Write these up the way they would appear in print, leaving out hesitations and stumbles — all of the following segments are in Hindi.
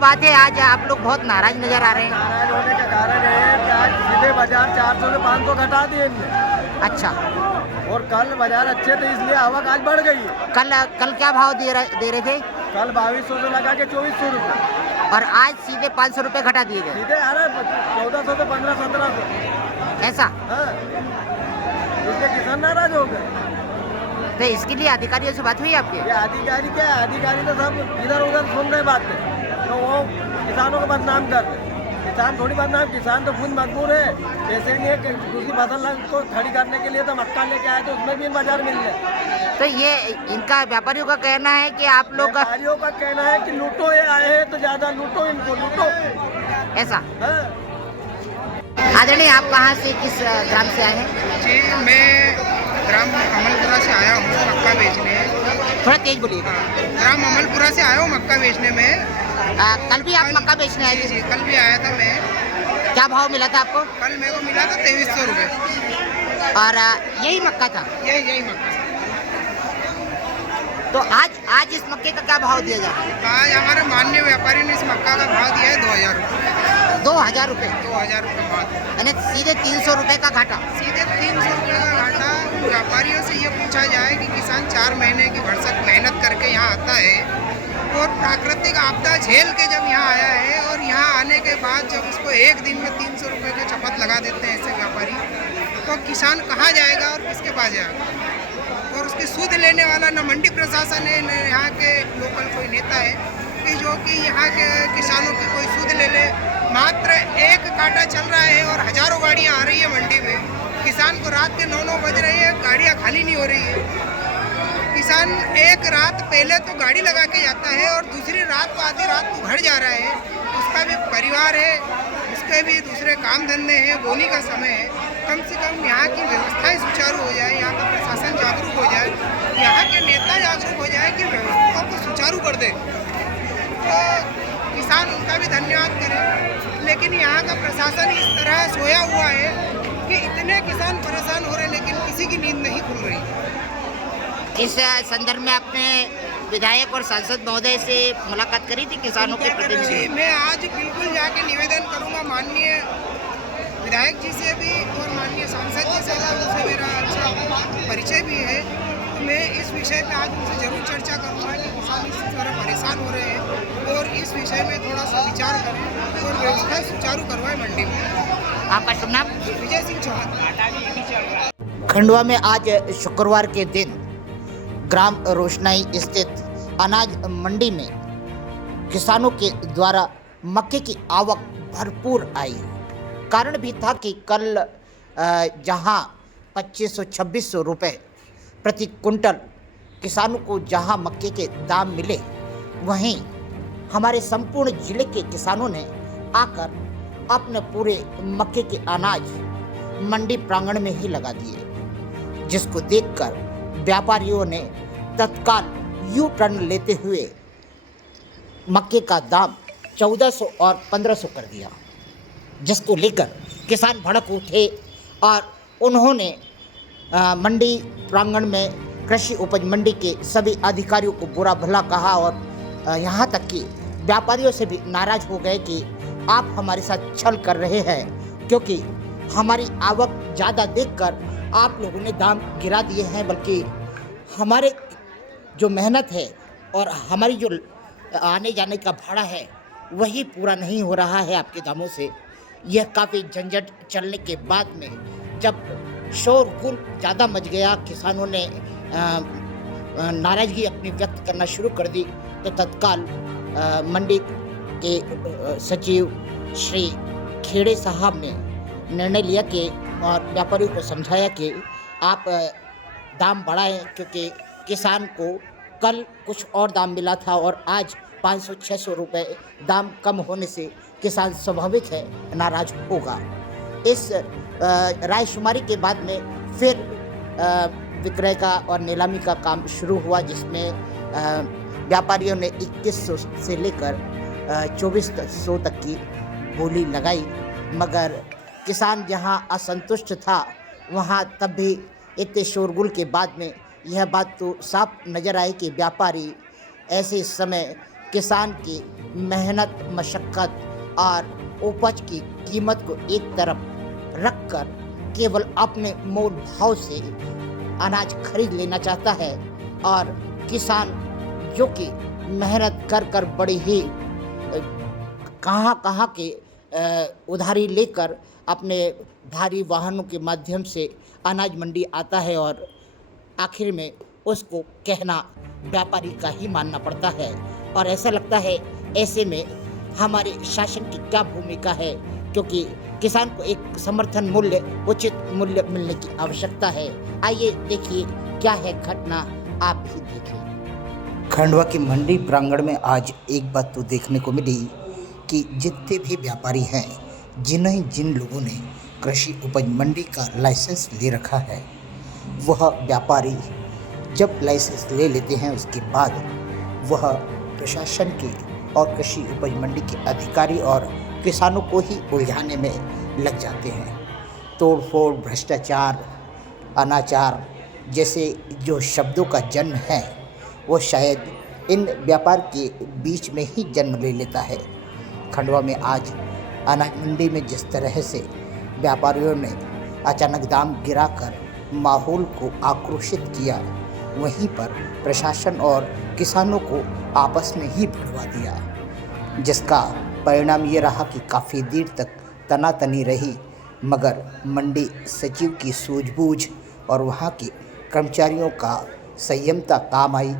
बात है आज आप लोग बहुत नाराज नजर आ रहे हैं। नाराज होने का कारण है कि आज सीधे बाजार 400 से 500 घटा दिए इनने, अच्छा, और कल बाजार अच्छे थे इसलिए आवक आज बढ़ गई है। कल क्या भाव दे रहे थे कल 2200 से लगा के 2400 रुपये, और आज सीधे 500 रुपये घटा दिए गए, सीधे आ रहा है 1400 से 1500-1700। ऐसा? हाँ, इसलिए किसान नाराज हो गए। तो इसके लिए अधिकारियों से बात हुई आपकी? ये अधिकारी क्या है, अधिकारी तो सब इधर उधर सुन रहे बातें, तो वो किसानों को बदनाम कर रहे। किसान थोड़ी बदनाम, किसान तो खुद मजबूर है। जैसे नहीं है कि दूसरी फसल को खड़ी करने के लिए तो मक्का लेके आए तो उसमें भी बाजार मिल रहे। तो ये इनका व्यापारियों का कहना है कि आप लोग का व्यापारियों का कहना है कि लूटो, ये आए हैं तो ज्यादा लूटो, इनको लूटो। ऐसा? हाँ। आदरणीय, आप कहाँ से, किस ग्राम से आए हैं? जी, मैं ग्राम अमलपुरा से आया हूँ मक्का बेचने। थोड़ा तेज बोलिएगा। ग्राम अमलपुरा से आया हूँ मक्का बेचने में। कल भी आप मक्का बेचने आए जी थे? जी, कल भी आया था मैं। क्या भाव मिला था आपको? कल मेरे को मिला था 2300 रुपये। और यही मक्का था? यही मक्का। तो आज इस मक्के का क्या भाव दिया जा रहा है? आज हमारे माननीय व्यापारी ने इस मक्का का भाव दिया है 2000 रुपये। 2000 रुपये? 2000 रुपये भाव, यानी सीधे 300 रुपये का घाटा। सीधे 300 रुपये का घाटा। व्यापारियों से ये पूछा जाए कि किसान 4 महीने की भरसक मेहनत करके यहाँ आता है और प्राकृतिक आपदा झेल के जब यहाँ आया है, और यहाँ आने के बाद जब उसको एक दिन में 300 रुपये का चपत लगा देते हैं ऐसे व्यापारी, तो किसान कहाँ जाएगा और किसके पास जाएगा? और उसकी सूद लेने वाला न मंडी प्रशासन है, न यहाँ के लोकल कोई नेता है कि जो कि यहाँ के किसानों की कोई सूद ले ले। मात्र एक कांटा चल रहा है और हजारों गाड़ियाँ आ रही है मंडी में। किसान को रात के 9-9 बज रही है, गाड़ियाँ खाली नहीं हो रही है। किसान एक रात पहले तो गाड़ी लगा के जाता है और दूसरी रात को आधी रात को घर जा रहा है। उसका भी परिवार है, उसके भी दूसरे काम धंधे हैं, बोनी का समय है। कम से कम यहाँ की व्यवस्थाएं सुचारू हो जाए, यहाँ का प्रशासन जागरूक हो जाए, यहाँ के नेता जागरूक हो जाए कि व्यवस्था को सुचारू कर दे, तो किसान उनका भी धन्यवाद करें। लेकिन यहाँ का प्रशासन इस तरह सोया हुआ है कि इतने किसान परेशान हो रहे हैं लेकिन किसी की नींद नहीं खुल रही। इस संदर्भ में आपने विधायक और सांसद महोदय से मुलाकात करी थी, किसानों के प्रतिनिधि? मैं आज बिल्कुल जाके निवेदन करूंगा माननीय विधायक जी से भी और माननीय सांसद जी से, उनसे मेरा अच्छा परिचय भी है। तो मैं इस विषय पे आज उनसे जरूर चर्चा करूंगा कि किसान इस तरह परेशान हो रहे हैं और इस विषय में थोड़ा सा विचार करें और व्यवस्था सुचारू करवाएं मंडी में। आपका शुभ नाम? विजय सिंह चौहान। खंडवा में आज शुक्रवार के दिन ग्राम रोशनाई स्थित अनाज मंडी में किसानों के द्वारा मक्के की आवक भरपूर आई। कारण भी था कि कल जहां 2500-2600 रुपये प्रति कुंटल किसानों को जहां मक्के के दाम मिले, वहीं हमारे संपूर्ण जिले के किसानों ने आकर अपने पूरे मक्के के अनाज मंडी प्रांगण में ही लगा दिए, जिसको देखकर व्यापारियों ने तत्काल यू टर्न लेते हुए मक्के का दाम 1400 और 1500 कर दिया, जिसको लेकर किसान भड़क उठे और उन्होंने मंडी प्रांगण में कृषि उपज मंडी के सभी अधिकारियों को बुरा भला कहा और यहाँ तक कि व्यापारियों से भी नाराज हो गए कि आप हमारे साथ छल कर रहे हैं, क्योंकि हमारी आवक ज़्यादा देखकर आप लोगों ने दाम गिरा दिए हैं, बल्कि हमारे जो मेहनत है और हमारी जो आने जाने का भाड़ा है वही पूरा नहीं हो रहा है आपके दामों से। यह काफ़ी झंझट चलने के बाद में जब शोरगुल ज़्यादा मच गया, किसानों ने नाराज़गी अपनी व्यक्त करना शुरू कर दी, तो तत्काल मंडी के सचिव श्री खेड़े साहब ने निर्णय लिया कि और व्यापारियों को समझाया कि आप दाम बढ़ाएं, क्योंकि किसान को कल कुछ और दाम मिला था और आज 500-600 रुपये दाम कम होने से किसान स्वाभाविक है नाराज होगा। इस रायशुमारी के बाद में फिर विक्रय का और नीलामी का काम शुरू हुआ, जिसमें व्यापारियों ने 2100 से लेकर 2400 तक की बोली लगाई, मगर किसान जहां असंतुष्ट था वहां तब भी इतने शोरगुल के बाद में यह बात तो साफ नज़र आई कि व्यापारी ऐसे समय किसान की मेहनत, मशक्क़त और उपज की कीमत को एक तरफ रखकर केवल अपने मोल भाव से अनाज खरीद लेना चाहता है, और किसान जो कि मेहनत कर बड़ी ही कहाँ के उधारी लेकर अपने भारी वाहनों के माध्यम से अनाज मंडी आता है, और आखिर में उसको कहना व्यापारी का ही मानना पड़ता है। और ऐसा लगता है ऐसे में हमारे शासन की क्या भूमिका है, क्योंकि किसान को एक समर्थन मूल्य, उचित मूल्य मिलने की आवश्यकता है। आइए देखिए क्या है घटना, आप भी देखिए। खंडवा की मंडी प्रांगण में आज एक बात तो देखने को मिली कि जितने भी व्यापारी हैं, जिन लोगों ने कृषि उपज मंडी का लाइसेंस ले रखा है, वह व्यापारी जब लाइसेंस ले लेते हैं उसके बाद वह प्रशासन के और कृषि उपज मंडी के अधिकारी और किसानों को ही उलझाने में लग जाते हैं। तोड़फोड़, भ्रष्टाचार, अनाचार जैसे जो शब्दों का जन्म है वो शायद इन व्यापार के बीच में ही जन्म ले लेता है। खंडवा में आज अनाज मंडी में जिस तरह से व्यापारियों ने अचानक दाम गिराकर माहौल को आक्रोशित किया, वहीं पर प्रशासन और किसानों को आपस में ही भिड़वा दिया, जिसका परिणाम ये रहा कि काफ़ी देर तक तनातनी रही, मगर मंडी सचिव की सूझबूझ और वहाँ के कर्मचारियों का संयमता काम आई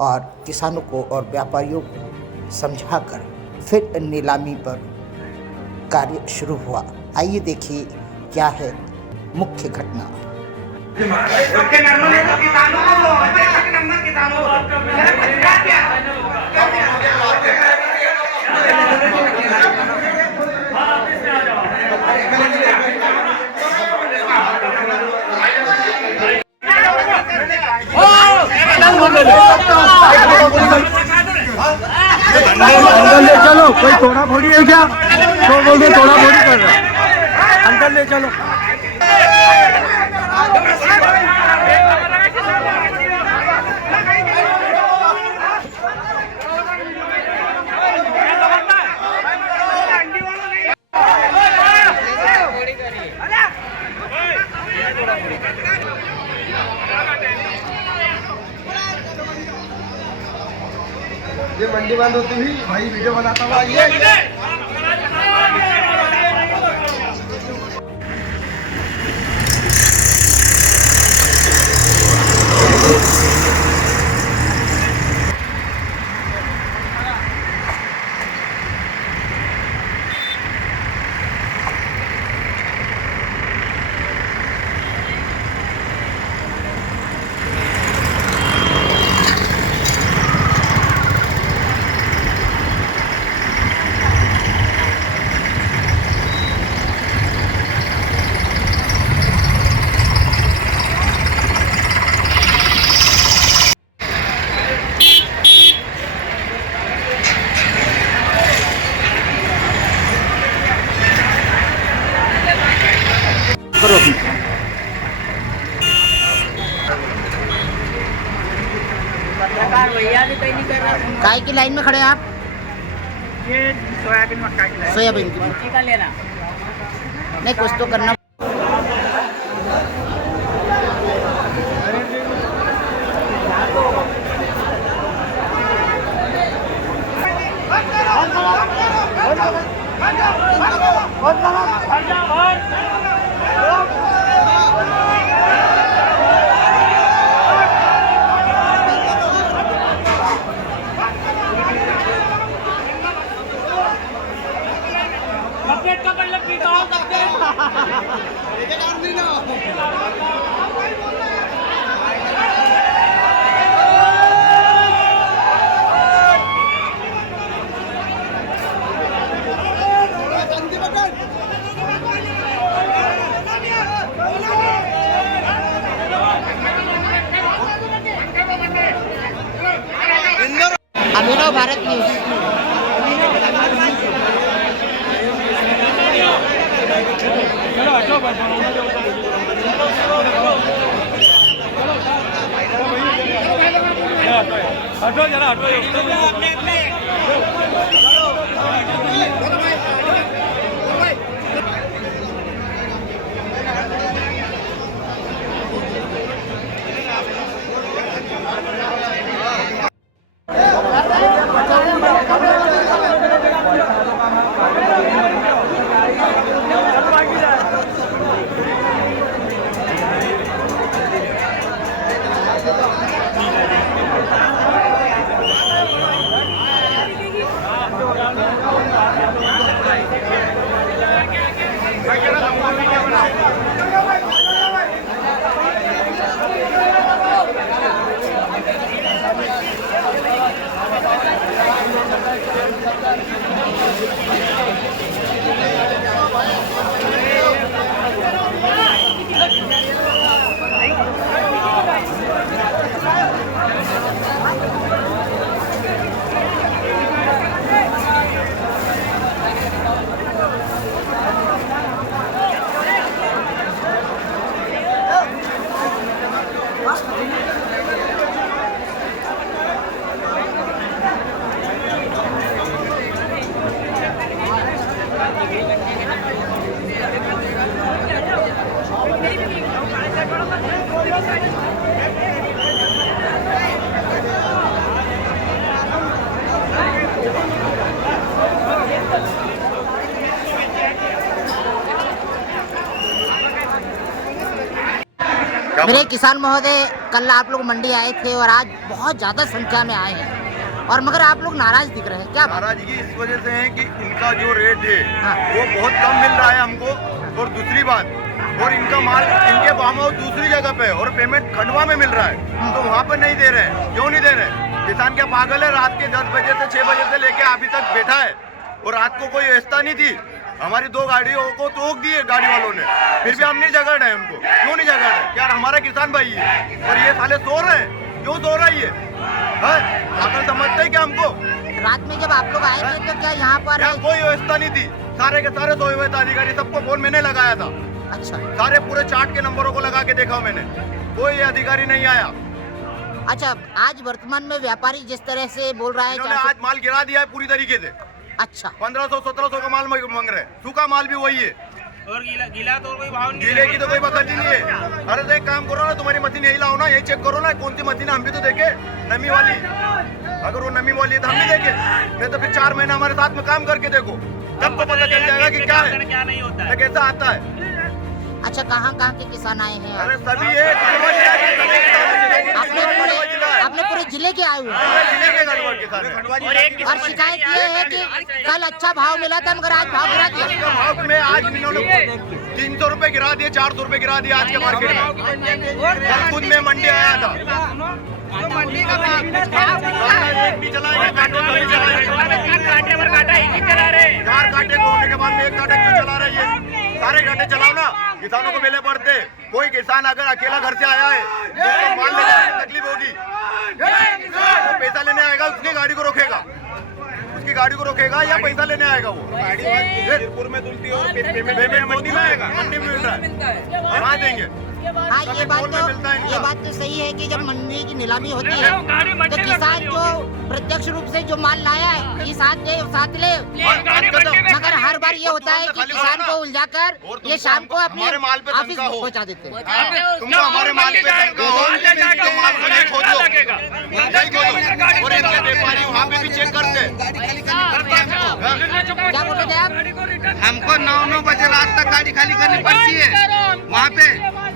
और किसानों को और व्यापारियों को समझाकर फिर नीलामी पर कार्य शुरू हुआ। आइए देखिए क्या है मुख्य घटना। अंदर ले चलो, कोई थोड़ा फोड़ी है क्या? तो बोल दो थोड़ा फोड़ी कर रहा है, अंदर ले चलो। ये मंडी बंद होती हुई भाई वीडियो बनाता हुआ ये करो। काय की लाइन में खड़े हैं आप? ये सोयाबीन मक्का की सोयाबीन की का लेना नहीं, कुछ तो करना। अभिनव भारत न्यूज। हटो जरा, हटो। मेरे किसान महोदय, कल आप लोग मंडी आए थे और आज बहुत ज़्यादा संख्या में आए हैं, और मगर आप लोग नाराज दिख रहे हैं, क्या बात? नाराजगी इस वजह से है कि इनका जो रेट है हाँ। वो बहुत कम मिल रहा है हमको, और दूसरी बात, और इनका माल इनके फार्म हाउस दूसरी जगह पे है और पेमेंट खंडवा में मिल रहा है, तो वहाँ पे नहीं दे रहे हैं। क्यों नहीं दे रहे? किसान क्या पागल है? रात के 10 बजे से 6 बजे से लेके अभी तक बैठा है, और रात को कोई व्यवस्था नहीं थी। हमारी 2 गाड़ियों को तोड़ दिए गाड़ी वालों ने, फिर भी हम नहीं झगड़ रहे उनको। क्यों नहीं झगड़ रहे? यार हमारा किसान भाई है, और ये साले सो रहे हैं। क्यों सो रहा है ये? पागल समझते हैं क्या हमको? रात में जब आप लोग आए थे तो क्या यहाँ पर क्या कोई व्यवस्था नहीं थी? सारे के सारे सोए हुए थे अधिकारी, सबको फोन मैंने लगाया था। अच्छा सारे पूरे चार्ट के नंबरों को लगा के देखा मैंने, कोई अधिकारी नहीं आया। अच्छा, आज वर्तमान में व्यापारी जिस तरह से बोल रहा है इन्होंने आज माल गिरा दिया है पूरी तरीके से। अच्छा, 1500-1700 का माल मांग रहे हैं, सूखा माल भी वही है। और गीला तो कोई भाव गीले की तो कोई बकत ही नहीं है। अरे तो एक काम करो ना, तुम्हारी मशीन यही लाओ ना, यही चेक करो ना कौन सी मशीन है, हम भी तो देखे नमी वाली। अगर वो नमी वाली है तो हम भी देखे, नहीं तो फिर 4 महीना हमारे साथ में काम करके देखो, तब तो पता चल जाएगा कि क्या है, क्या नहीं होता तो कैसा आता है। अच्छा, कहाँ के किसान आए हैं? अरे सभी है, गढ़वा जिला के सभी किसान हैं। आपने पूरे जिले के आए हुए हैं। पूरे जिले के गढ़वा किसान हैं। और शिकायत ये है कि कल अच्छा भाव मिला था मगर आज भाव गिरा दिया। इसका भाव में आज इन्होंने 300 रुपए गिरा दिए, 400 रुपए गिरा दिए आज के मार्केट में। कल खुद में मंडी आया था, मंडी का भाव भी चलाएंगे, कांटे को भी चलाएंगे। कांटे पर कांटा एक ही चला रहे हैं। 4 कांटे को होने के बाद में 1 कांटे क्यों चला रही है? सारे कांटे चलाओ ना, किसानों को बेले पड़ते। कोई किसान अगर अकेला घर से आया है तो उसको माल लेने में तकलीफ होगी, वो पैसा लेने आएगा, उसकी गाड़ी को रोकेगा, उसकी गाड़ी को रोकेगा या पैसा लेने आएगा? वो गाड़ी में धुलती हो, पेमेंट मंडी में आएगा, मंडी में मिल रहा है, कहाँ देंगे? हाँ, ये बात तो सही है कि जब मंडी की नीलामी होती है तो किसान जो प्रत्यक्ष रूप से जो माल लाया है ये साथ ले, मगर हर बार ये होता है कि किसान को उलझाकर ये शाम को अपने ऑफिस पहुंचा देते हैं। तुमको हमारे माल पे शंका हो, इनके माल को नहीं खोदो, नहीं खोदो, और इनके व्यापारी वहाँ पे भी चेक करते हैं। क्या बोल रहे थे आप? हमको 9 बजे रात तक गाड़ी खाली करनी पड़ती है वहाँ पे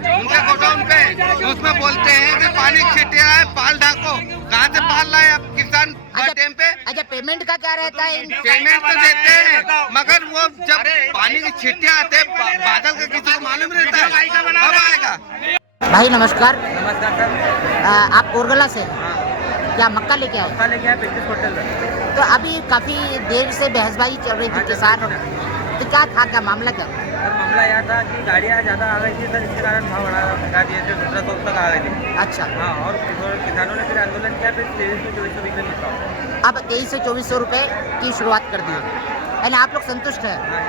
उनके गोडाउन पे, तो उसमें बोलते हैं कि पानी छिटे है, पाल ढाको। कहाँ से पाल लाए अब किसान टाइम पे? अच्छा, पेमेंट का क्या रहता है? पेमेंट तो देते हैं, मगर वो जब पानी की छिट्टे आते हैं बादल का किसी को मालूम रहता है कब आएगा। भाई नमस्कार, नमस्कार सर। आप कोरगला से हैं? क्या मक्का लेके आए? मक्का लेके आए 35 क्विंटल। तो अभी काफी देर से बहसबाजी चल रही थी किसान, तो क्या था, क्या मामला क्या? सर मामला यह था कि गाड़ियाँ ज़्यादा आ गई थी सर, इसके कारण भाव बढ़ा दिए थे, 1700 तक आ गए थे। अच्छा, हाँ, और किसानों ने फिर आंदोलन किया, फिर 2300-2400 बिकने निकला। अब 2300-2400 रुपए की शुरुआत कर दी है, यानी आप लोग संतुष्ट हैं? हाँ।